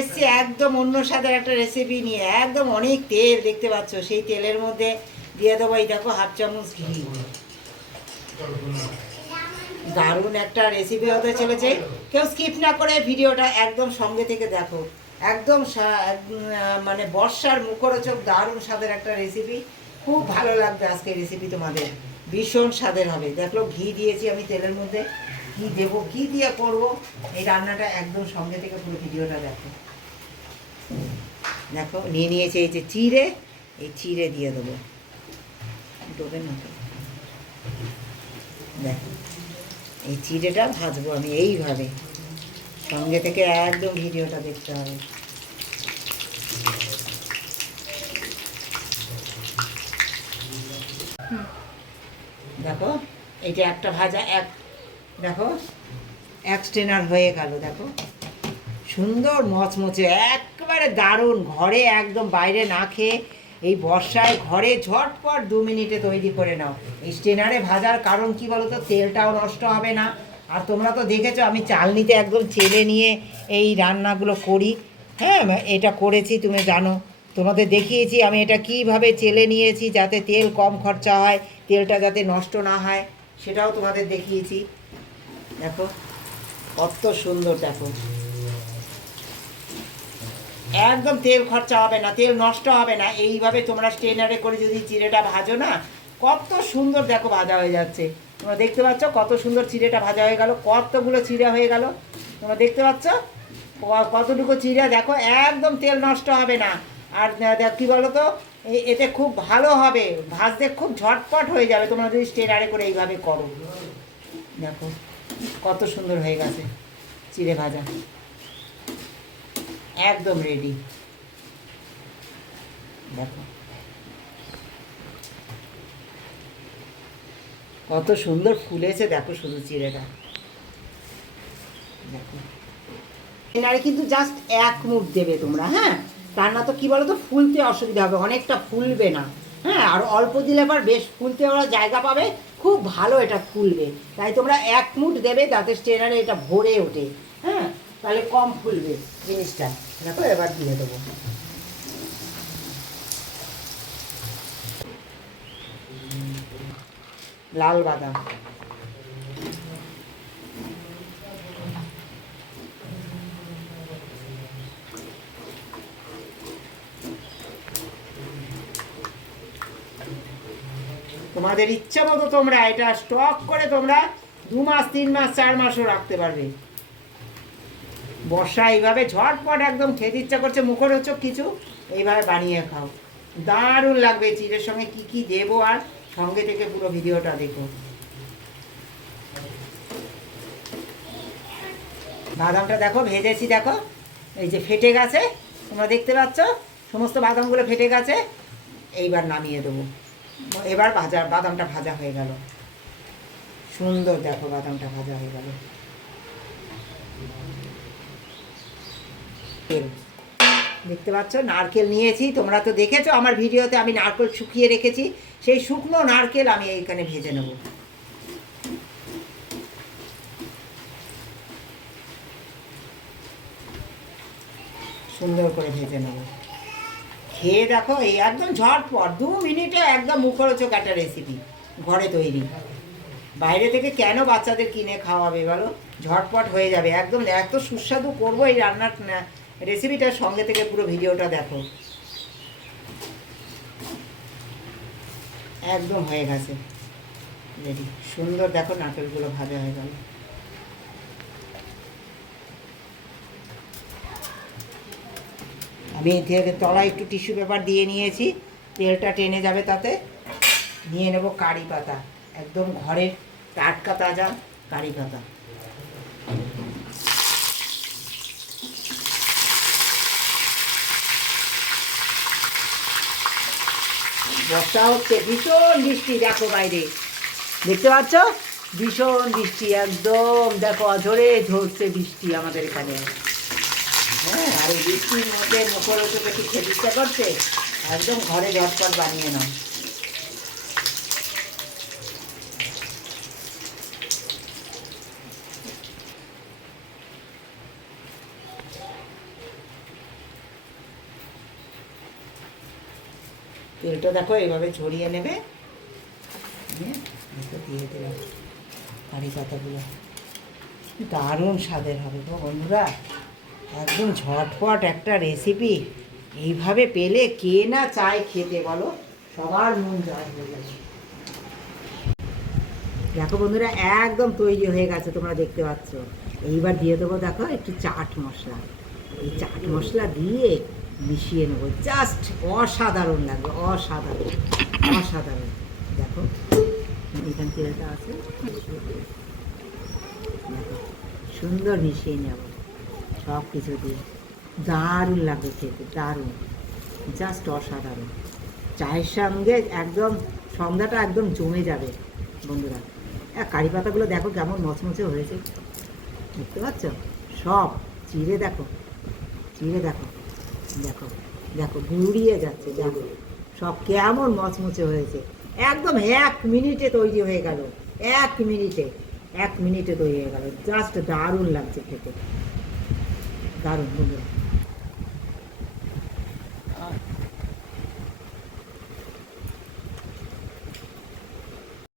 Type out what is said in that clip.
এসেছি একদম অন্য স্বাদের একটা রেসিপি নিয়ে। একদম অনেক তেল দেখতে পাচ্ছ, সেই তেলের মধ্যে দিয়ে দেবো এই দেখো হাফ চামচ ঘি। দারুণ একটা রেসিপি হতে চলেছে, কেউ স্কিপ না করে ভিডিওটা একদম সঙ্গে থেকে দেখো। একদম মানে বর্ষার মুখরোচক দারুণ স্বাদের একটা রেসিপি, খুব ভালো লাগবে আজকে রেসিপি তোমাদের, ভীষণ স্বাদের হবে। দেখলো ঘি দিয়েছি আমি তেলের মধ্যে, ঘি দেবো, ঘি দিয়ে করবো এই রান্নাটা, একদম সঙ্গে থেকে পুরো ভিডিওটা দেখো। দেখো নিয়ে নিয়েছে এই যে চিড়ে, এই চিড়ে দিয়ে দেবো, ডোবে না তো। দেখো এই চিড়েটা ভাজবো আমি এইভাবে, সঙ্গে থেকে একদম ভিডিওটা দেখতে হবে। দেখো এইটা একটা ভাজা, এক দেখো এক স্টেনার হয়ে গেল। দেখো সুন্দর মচমচে একেবারে দারুণ, ঘরে একদম বাইরে না খেয়ে এই বর্ষায় ঘরে ঝটপট 2 মিনিটে তৈরি করে নাও। এই স্টেনারে ভাজার কারণ কি বলো তো, তেলটাও নষ্ট হবে না। আর তোমরা তো দেখেছো আমি চালনিতে একদম চেলে নিয়ে এই রান্নাগুলো করি। হ্যাঁ, এটা করেছি তুমি জানো, তোমাদের দেখিয়েছি আমি এটা কিভাবে চেলে নিয়েছি যাতে তেল কম খরচা হয়, তেলটা যাতে নষ্ট না হয়, সেটাও তোমাদের দেখিয়েছি। দেখো কত সুন্দর, দেখো একদম তেল খরচা হবে না, তেল নষ্ট হবে না। এইভাবে তোমরা স্টেনারে করে যদি চিড়েটা ভাজো না, কত সুন্দর দেখো ভাজা হয়ে যাচ্ছে। তোমরা দেখতে পাচ্ছ কত সুন্দর চিড়েটা ভাজা হয়ে গেল, কতগুলো চিড়ে হয়ে গেল তোমরা দেখতে পাচ্ছ, কতটুকু চিড়ে। দেখো একদম তেল নষ্ট হবে না। আর কী বলো তো, এতে খুব ভালো হবে, ভাজতে খুব ঝটপট হয়ে যাবে তোমরা যদি স্টেনারে করে এইভাবে করো। দেখো কত সুন্দর হয়ে গেছে চিড়ে ভাজা, একদম রেডি। দেখো কত সুন্দর ফুলেছে, দেখো শুধু চিড়েটা। দেখো এনারে কিন্তু জাস্ট 1 মুঠ দেবে তোমরা, হ্যাঁ, তার না তো কী বলো তো ফুলতে অসুবিধা হবে, অনেকটা ফুলবে না। হ্যাঁ, আর অল্প দিলে আবার বেশ ফুলতে ওরা জায়গা পাবে, খুব ভালো এটা ফুলবে। তাই তোমরা 1 মুঠ দেবে যাতে স্টেনারে এটা ভরে ওঠে। হ্যাঁ, তাহলে কম ফুলবে জিনিসটা। দেখো এবার দিয়ে দেবো লাল বাদাম। তোমাদের ইচ্ছা মতো তোমরা এটা স্টক করে তোমরা 2 মাস 3 মাস 4 মাসও রাখতে পারবে। বর্ষা এইভাবে ঝটপট একদম খেতে ইচ্ছা করছে, মুখরোচক কিছু এইভাবে বানিয়ে খাও, দারুণ লাগবে। চিড়ের সঙ্গে কি কি দেবো আর সঙ্গে থেকে পুরো ভিডিওটা দেখো। বাদামটা দেখো ভেজেছি, দেখো এই যে ফেটে গেছে, তোমরা দেখতে পাচ্ছ সমস্ত বাদামগুলো ফেটে গেছে। এইবার নামিয়ে দেবো। এবার বাদামটা ভাজা হয়ে গেল, সুন্দর দেখো বাদামটা ভাজা হয়ে গেল। দেখতে পাচ্ছ নারকেল নিয়েছি, তোমরা তো দেখেছো আমার ভিডিওতে আমি নারকেল শুকিয়ে রেখেছি, সেই শুকনো নারকেল আমি এইখানে ভেজে নেব। সুন্দর করে ভেজে নেব, খেয়ে দেখো এই একদম ঝটপট 2 মিনিটে একদম মুখরোচক একটা রেসিপি, ঘরে তৈরি। বাইরে থেকে কেন বাচ্চাদের কিনে খাওয়াবে বলো, ঝটপট হয়ে যাবে একদম। এত সুস্বাদু করবো এই রান্নার রেসিপিটার সঙ্গে থেকে পুরো ভিডিওটা দেখো। একদম হয়ে গেছে রেডি, সুন্দর দেখো নারকেলগুলো ভাজা হয়ে গেল। আমি তলায় একটু টিস্যু পেপার দিয়ে নিয়েছি, তেলটা টেনে যাবে তাতে। নিয়ে নেব কারি পাতা, একদম ঘরের টাটকা তাজা কারি পাতা। বর্ষা হচ্ছে, ভীষণ বৃষ্টি, দেখো বাইরে দেখতে পাচ্ছ ভীষণ বৃষ্টি, একদম দেখো অঝরে ঝরছে বৃষ্টি আমাদের এখানে। হ্যাঁ, আর এই বৃষ্টির মধ্যে মুখরোচক একটু খেতে ইচ্ছা করছে, একদম ঘরে ঝটপট বানিয়ে নাও। তেলটা দেখো এভাবে ছড়িয়ে নেবে, নিয়ে এতে দিয়ে দিলাম কারি পাতাগুলো। দারুণ স্বাদের হবে গো বন্ধুরা, একদম ঝটপট একটা রেসিপি। এইভাবে পেলে কে না চায় খেতে বলো, সবার মন জয় হয়ে যাবে। দেখো বন্ধুরা একদম তৈরি হয়ে গেছে, তোমরা দেখতে পাচ্ছ। এইবার দিয়ে দেবো দেখো একটু চাট মশলা। এই চাট মশলা দিয়ে মিশিয়ে নেবো, জাস্ট অসাধারণ লাগবে, অসাধারণ অসাধারণ। দেখো এখানে তেলটা আছে, দেখো সুন্দর মিশিয়ে নেব সব কিছু দিয়ে। দারুণ লাগবে খেতে, দারুণ, জাস্ট অসাধারণ। চায়ের সঙ্গে একদম সন্ধ্যাটা একদম জমে যাবে বন্ধুরা। কারি পাতাগুলো দেখো কেমন মচমচে হয়েছে, দেখতে পাচ্ছ? সব চিড়ে দেখো, চিড়ে দেখো, দেখো দেখো গুড়িয়ে যাচ্ছে, দেখো সব কেমন মচমচে হয়েছে। একদম 1 মিনিটে তৈরি হয়ে গেল, 1 মিনিটে, 1 মিনিটে তৈরি হয়ে গেল। জাস্ট দারুণ লাগছে খেতে, দারুণ বন্ধুরা।